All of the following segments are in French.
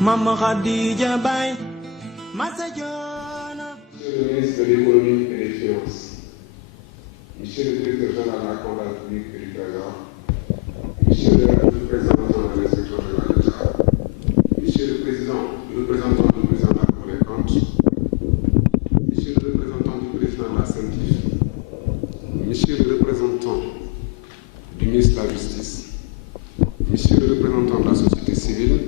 Maman Khadija Bay, Masajona. Monsieur le ministre de l'économie et des finances, monsieur le directeur général de la comptabilité publique et du Trésor, monsieur le représentant de l'inspection générale de l'État, monsieur le représentant du président de la Cour des comptes, monsieur le représentant du président de la CENTIF, monsieur le représentant du ministre de la Justice, monsieur le représentant de la société civile,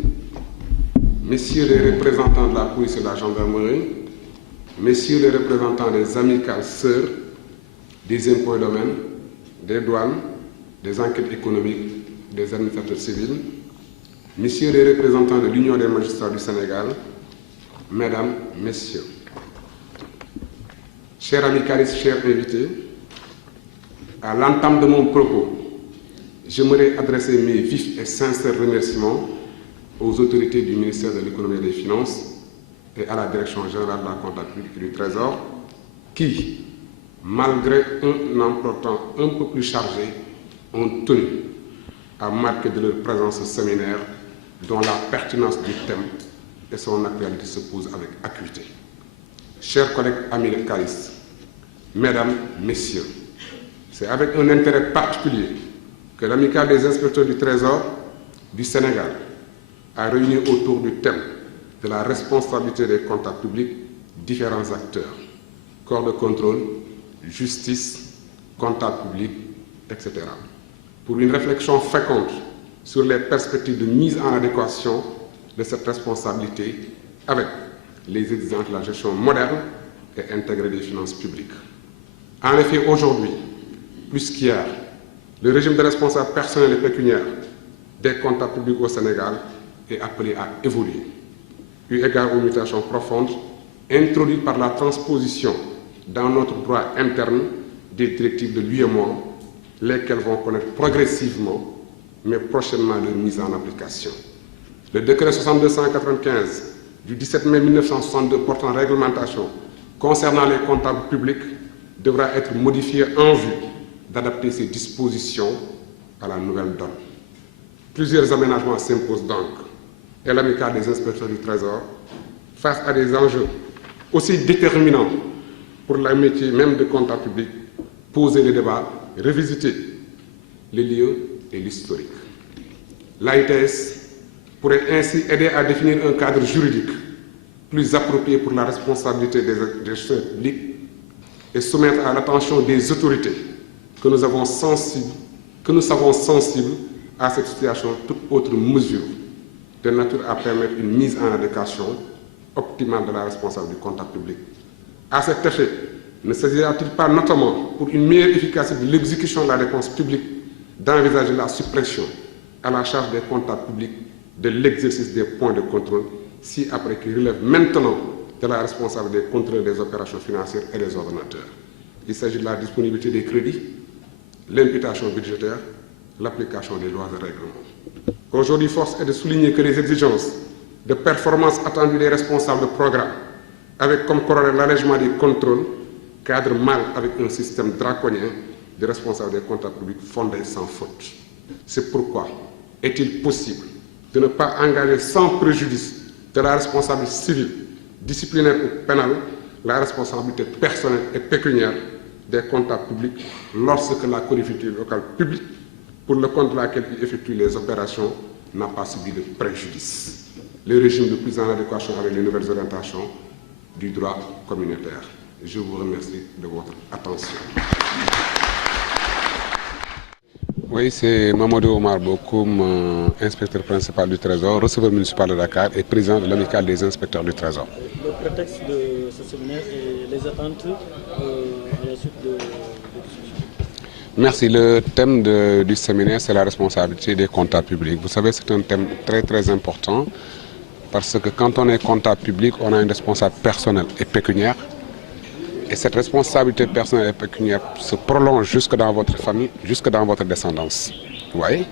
messieurs les représentants de la police et de la gendarmerie, messieurs les représentants des amicales sœurs, des impôts et domaines, des douanes, des enquêtes économiques, des administrateurs civils, messieurs les représentants de l'Union des magistrats du Sénégal, mesdames, messieurs, chers amicalistes, chers invités, à l'entame de mon propos, j'aimerais adresser mes vifs et sincères remerciements aux autorités du ministère de l'économie et des finances et à la direction générale de la comptabilité publique et du Trésor qui, malgré un emploi du temps un peu plus chargé, ont tenu à marquer de leur présence au séminaire dont la pertinence du thème et son actualité se posent avec acuité. Chers collègues amicalistes, mesdames, messieurs, c'est avec un intérêt particulier que l'amicale des inspecteurs du Trésor du Sénégal a réuni autour du thème de la responsabilité des comptables publics différents acteurs, corps de contrôle, justice, comptables publics, etc. pour une réflexion féconde sur les perspectives de mise en adéquation de cette responsabilité avec les exigences de la gestion moderne et intégrée des finances publiques. En effet, aujourd'hui, plus qu'hier, le régime de responsabilité personnelle et pécuniaire des comptables publics au Sénégal est appelé à évoluer, eu égard aux mutations profondes introduites par la transposition dans notre droit interne des directives de l'UEMOA, lesquelles vont connaître progressivement, mais prochainement leur mise en application. Le décret 6295 du 17 mai 1962 portant réglementation concernant les comptables publics devra être modifié en vue d'adapter ces dispositions à la nouvelle donne. Plusieurs aménagements s'imposent donc, et l'amicale des inspecteurs du Trésor, face à des enjeux aussi déterminants pour le métier même de comptable public, poser les débats, revisiter les lieux et l'historique. L'AITS pourrait ainsi aider à définir un cadre juridique plus approprié pour la responsabilité des gestionnaires publics et soumettre à l'attention des autorités que nous savons sensibles à cette situation toute autre mesure de nature à permettre une mise en adéquation optimale de la responsabilité du comptable public. À cet effet, ne s'agira-t-il pas notamment pour une meilleure efficacité de l'exécution de la dépense publique d'envisager la suppression à la charge des comptables publics de l'exercice des points de contrôle si après qu'ils relèvent maintenant de la responsabilité des contrôleurs des opérations financières et des ordonnateurs. Il s'agit de la disponibilité des crédits, l'imputation budgétaire, l'application des lois et règlements. Aujourd'hui, force est de souligner que les exigences de performance attendues des responsables de programme, avec comme corollaire l'allègement des contrôles, cadrent mal avec un système draconien de responsables des comptables publics fondé sans faute. C'est pourquoi est-il possible de ne pas engager sans préjudice de la responsabilité civile, disciplinaire ou pénale, la responsabilité personnelle et pécuniaire des comptables publics lorsque la collectivité locale publique, pour le compte de laquelle il effectue les opérations, n'a pas subi de préjudice. Le régime de plus en adéquation avec les nouvelles orientations du droit communautaire. Je vous remercie de votre attention. Oui, c'est Mamadou Omar Bokoum, inspecteur principal du Trésor, receveur municipal de Dakar et président de l'amicale des inspecteurs du Trésor. Le prétexte de ce séminaire et les attentes à la suite de discussion. Merci. Le thème du séminaire, c'est la responsabilité des comptables publics. Vous savez, c'est un thème très très important parce que quand on est comptable public, on a une responsabilité personnelle et pécuniaire. Et cette responsabilité personnelle et pécuniaire se prolonge jusque dans votre famille, jusque dans votre descendance. Vous voyez,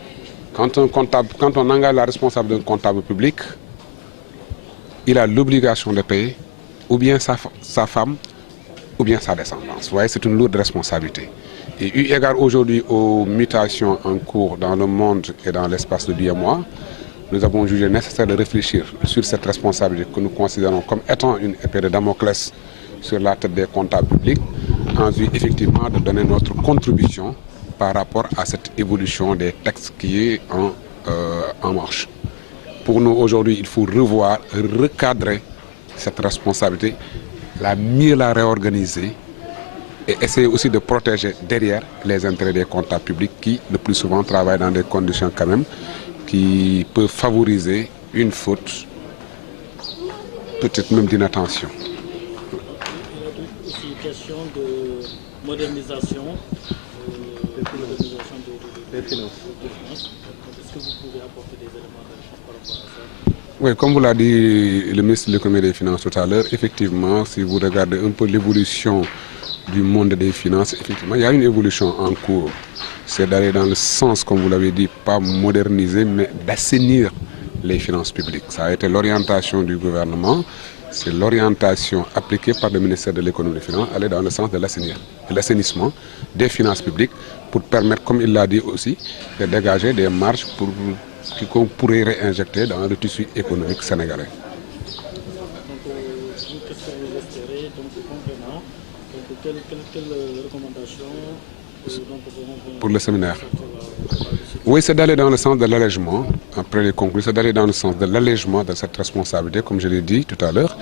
quand on engage la responsabilité d'un comptable public, il a l'obligation de payer ou bien sa femme ou bien sa descendance. Vous voyez, c'est une lourde responsabilité. Et eu égard aujourd'hui aux mutations en cours dans le monde et dans l'espace de l'UEMOA, nous avons jugé nécessaire de réfléchir sur cette responsabilité que nous considérons comme étant une épée de Damoclès sur la tête des comptables publics, en vue effectivement de donner notre contribution par rapport à cette évolution des textes qui est en marche. Pour nous, aujourd'hui, il faut revoir, recadrer cette responsabilité, mieux la réorganiser et essayer aussi de protéger derrière les intérêts des comptables publics qui, le plus souvent, travaillent dans des conditions quand même qui peuvent favoriser une faute, peut-être même d'inattention. Il y a aussi une question de modernisation, des finances. Est-ce que vous pouvez apporter des éléments de réponse par rapport à ça? Oui, comme vous l'a dit le ministre de l'économie et des finances tout à l'heure, effectivement, si vous regardez un peu l'évolution du monde des finances, effectivement, il y a une évolution en cours. C'est d'aller dans le sens, comme vous l'avez dit, pas moderniser, mais d'assainir les finances publiques. Ça a été l'orientation du gouvernement, c'est l'orientation appliquée par le ministère de l'économie et des finances, aller dans le sens de l'assainissement des finances publiques pour permettre, comme il l'a dit aussi, de dégager des marges qu'on pourrait réinjecter dans le tissu économique sénégalais. Donc, qu'est-ce que vous espérez concrètement? Quelle recommandation pour le séminaire? Oui, c'est d'aller dans le sens de l'allègement, après les conclusions, c'est d'aller dans le sens de l'allègement de cette responsabilité, comme je l'ai dit tout à l'heure,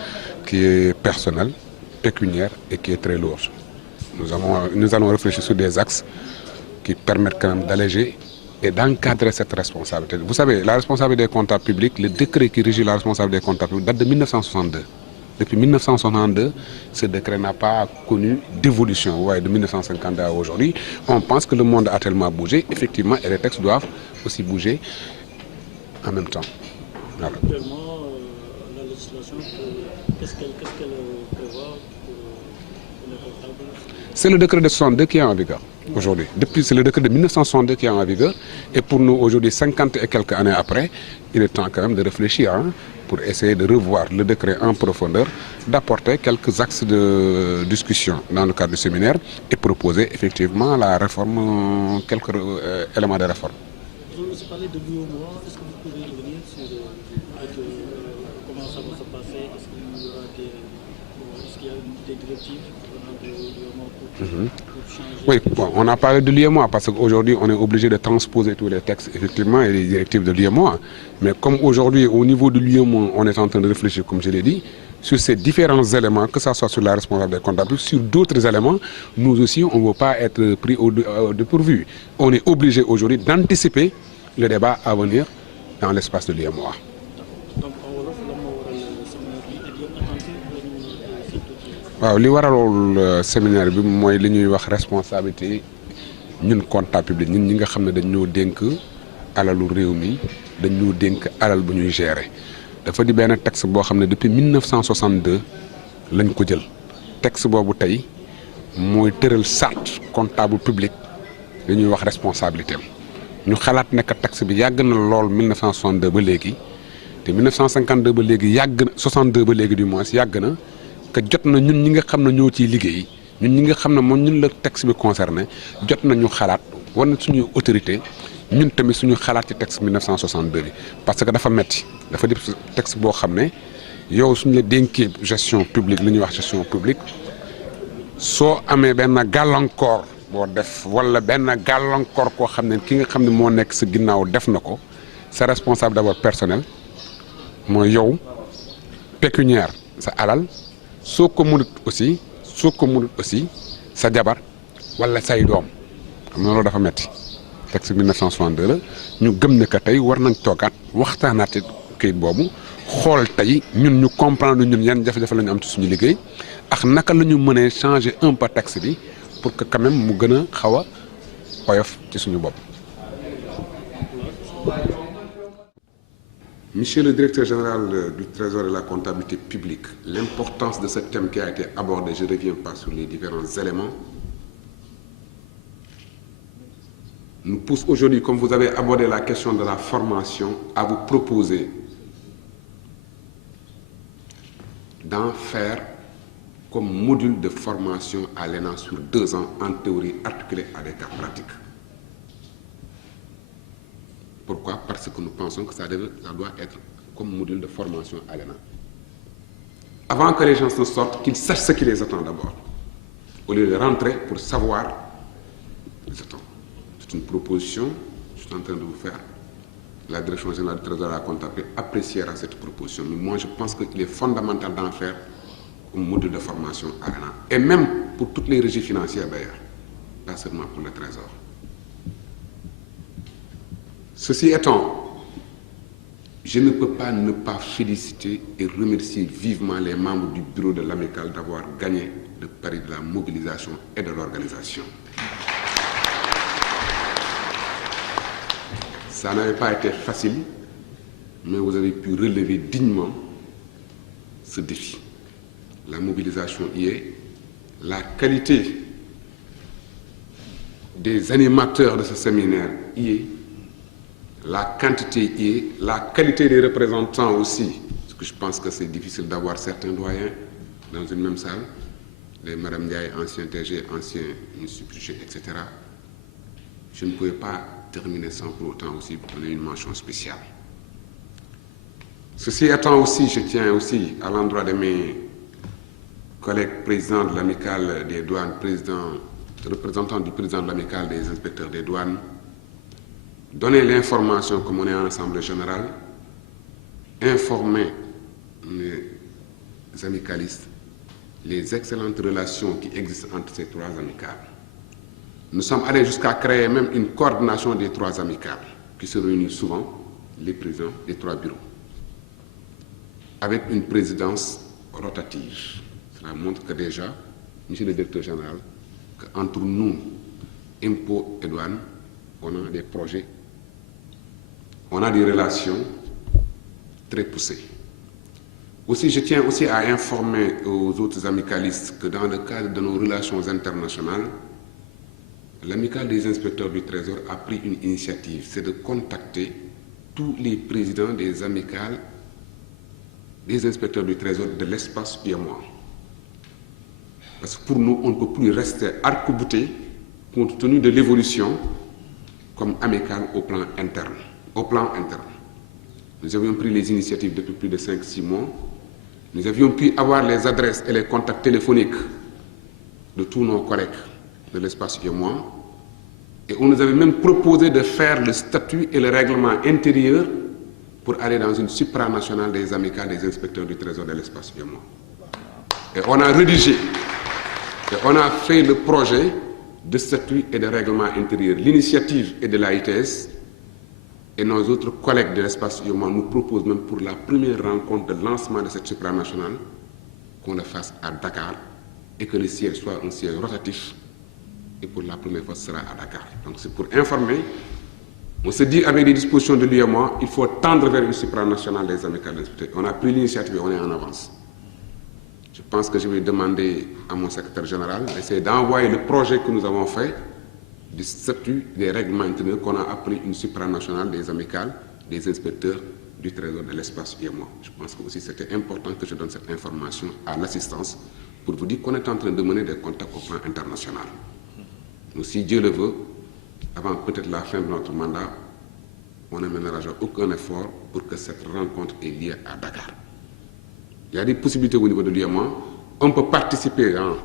qui est personnelle, pécuniaire et qui est très lourde. Nous allons réfléchir sur des axes qui permettent quand même d'alléger et d'encadrer cette responsabilité. Vous savez, la responsabilité des comptables publics, le décret qui régit la responsabilité des comptables publics date de 1962. Depuis 1962, ce décret n'a pas connu d'évolution. Ouais, de 1950 à aujourd'hui, on pense que le monde a tellement bougé, effectivement, et les textes doivent aussi bouger en même temps. Voilà. Actuellement, la législation, qu'est-ce qu'elle prévoit pour les comptables? C'est le décret de 62 qui est en vigueur aujourd'hui. C'est le décret de 1962 qui est en vigueur. Et pour nous, aujourd'hui, 50 et quelques années après, il est temps quand même de réfléchir pour essayer de revoir le décret en profondeur, d'apporter quelques axes de discussion dans le cadre du séminaire et proposer effectivement la réforme, quelques éléments de réforme. Vous avez aussi parlé de l'UEMOA. Est-ce que vous pouvez revenir sur comment ça va se passer? Est-ce qu'il y a des directives venant de l'UEMOA pour changer? Oui, bon, on a parlé de l'UEMOA parce qu'aujourd'hui, on est obligé de transposer tous les textes, effectivement, et les directives de l'UEMOA. Mais comme aujourd'hui, au niveau de l'UEMOA, on est en train de réfléchir, comme je l'ai dit, sur ces différents éléments, que ce soit sur la responsabilité comptable, sur d'autres éléments, nous aussi, on ne veut pas être pris au dépourvu. On est obligé aujourd'hui d'anticiper le débat à venir dans l'espace de l'UEMOA. Donc, waaw li waral séminaire bi mooy li ñuy wax responsabilité ñun comptable public ñun ñi nga xam ne dañ ñoo dénk alalu réew mi dañ ñoo dénk alal bu ñuy gérer dafa di benn texte boo xam ne depuis 1962 lañ ko jël texte boobu tey mooy tëral charte comptable public li ñuy wax responsabilité am ñu xalaat ne que texte bi yàgg na lool 1962 ba léegi te 1952 ba léegi yàgg na 62 ba léegi du moins yàgg na. que jot na ñun ñi nga xam ne ñoo ciy liggéey ñun ñi nga xam ne moom ñun la texte bi concerné jot nañu xalaat war na suñuy autorité ñun tamit suñu xalaat ci texte 1962 bi parce que dafa metti dafa di texte boo xam ne yow suñu la dénkee gestion publique li ñuy wax gestion publique soo amee benn gàllankoor boo def wala benn gàllankoor koo xam ne ki nga xam ne moo nekk sa ginnaaw def na ko sa responsable d'abord personnel mooy yow pécuniaire sa alal soo ko mënut aussi sa jabar wala say doom xam nga loolu dafa metti texte 1962 la ñu gëm ne que tey war nañ toogaat waxtaanaat ci kayit boobu xool tey ñun ñu comprendre ñun yan jafe-jafe la ñu am ci suñu liggéey ak naka la ñu mënee changer un peu texte bi pour que quand même mu gën a xaw a oyof ci suñu bopp. Monsieur le directeur général du Trésor et de la comptabilité publique, l'importance de ce thème qui a été abordé, je ne reviens pas sur les différents éléments, nous pousse aujourd'hui, comme vous avez abordé la question de la formation, à vous proposer d'en faire comme module de formation à l'ENA sur 2 ans en théorie articulée à des cas pratiques. Pourquoi? Parce parce que nous pensons que ça doit être comme module de formation à l'ENA. Avant que les gens ne sortent, qu'ils sachent ce qui les attend d'abord, au lieu de rentrer pour savoir les attend. C'est une proposition que je suis en train de vous faire. La direction générale du Trésor et la comptabilité appréciera cette proposition. Mais moi, je pense qu'il est fondamental d'en faire un module de formation à l'ENA. Et même pour toutes les régies financières d'ailleurs, pas seulement pour le Trésor. Ceci étant, je ne peux pas ne pas féliciter et remercier vivement les membres du bureau de l'Amicale d'avoir gagné le pari de la mobilisation et de l'organisation. Ça n'avait pas été facile, mais vous avez pu relever dignement ce défi. La mobilisation y est, la qualité des animateurs de ce séminaire y est, la quantité y est, la qualité des représentants aussi, parce que je pense que c'est difficile d'avoir certains doyens dans une même salle, les Mme Ndiaye, anciens TG, anciens Suppliché, etc. Je ne pouvais pas terminer sans pour autant aussi donner une mention spéciale. Ceci étant aussi, je tiens aussi à l'endroit de mes collègues présidents de l'Amicale des douanes, représentants du président de l'Amicale des inspecteurs des douanes, donner l'information comme on est en assemblée générale, informer les amicalistes les excellentes relations qui existent entre ces trois amicales. Nous sommes allés jusqu'à créer même une coordination des trois amicales qui se réunissent souvent, les présidents des trois bureaux, avec une présidence rotative. Cela montre que déjà, monsieur le directeur général, qu'entre nous, impôts et douanes, on a des projets, on a des relations très poussées. Aussi, je tiens aussi à informer aux autres amicalistes que dans le cadre de nos relations internationales, l'Amicale des inspecteurs du Trésor a pris une initiative, c'est de contacter tous les présidents des amicales des inspecteurs du Trésor de l'espace UEMOA. Parce que pour nous, on ne peut plus rester arc-bouté compte tenu de l'évolution comme amicale au plan interne. Nous avions pris les initiatives depuis plus de 5-6 mois. Nous avions pu avoir les adresses et les contacts téléphoniques de tous nos collègues de l'espace UEMOA. Et on nous avait même proposé de faire le statut et le règlement intérieur pour aller dans une supranationale des amicales des inspecteurs du Trésor de l'espace UEMOA. Et on a rédigé, et on a fait le projet de statut et de règlement intérieur. L'initiative est de l'AITS et nos autres collègues de l'espace UEMOA nous proposent même pour la première rencontre de lancement de cette supranationale qu'on le fasse à Dakar et que le siège soit un siège rotatif. Et pour la première fois, ce sera à Dakar. Donc c'est pour informer. On se dit avec les dispositions de l'UEMOA, il faut tendre vers une supranationale des amicales d'inspecteurs. On a pris l'initiative et on est en avance. Je pense que je vais demander à mon secrétaire général d'essayer d'envoyer le projet que nous avons fait du statut des règlements intérieurs qu'on a appelé une supranationale des amicales des inspecteurs du Trésor de l'espace UEMOA. Je pense que aussi c'était important que je donne cette information à l'assistance pour vous dire qu'on est en train de mener des contacts au plan international. Mais si Dieu le veut, avant peut-être la fin de notre mandat, on ne mènera aucun effort pour que cette rencontre ait lieu à Dakar. Il y a des possibilités au niveau de l'UEMOA. On peut participer dans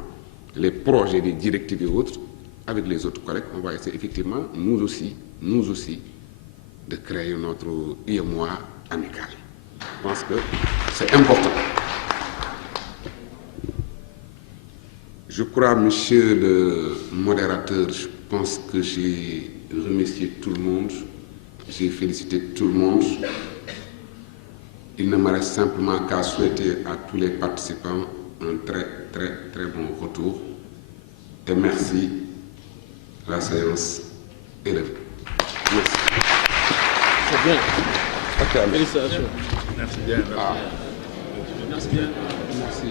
les projets, les directives et autres avec les autres collègues. On va essayer effectivement, nous aussi, de créer notre UEMOA amical. Je pense que c'est important. Je crois, monsieur le modérateur, je pense que j'ai remercié tout le monde, j'ai félicité tout le monde. Il ne me reste simplement qu'à souhaiter à tous les participants un très bon retour. Et merci. La séance est levée. Merci. C'est bien. Okay. Félicitations. Merci bien. Merci bien. Merci.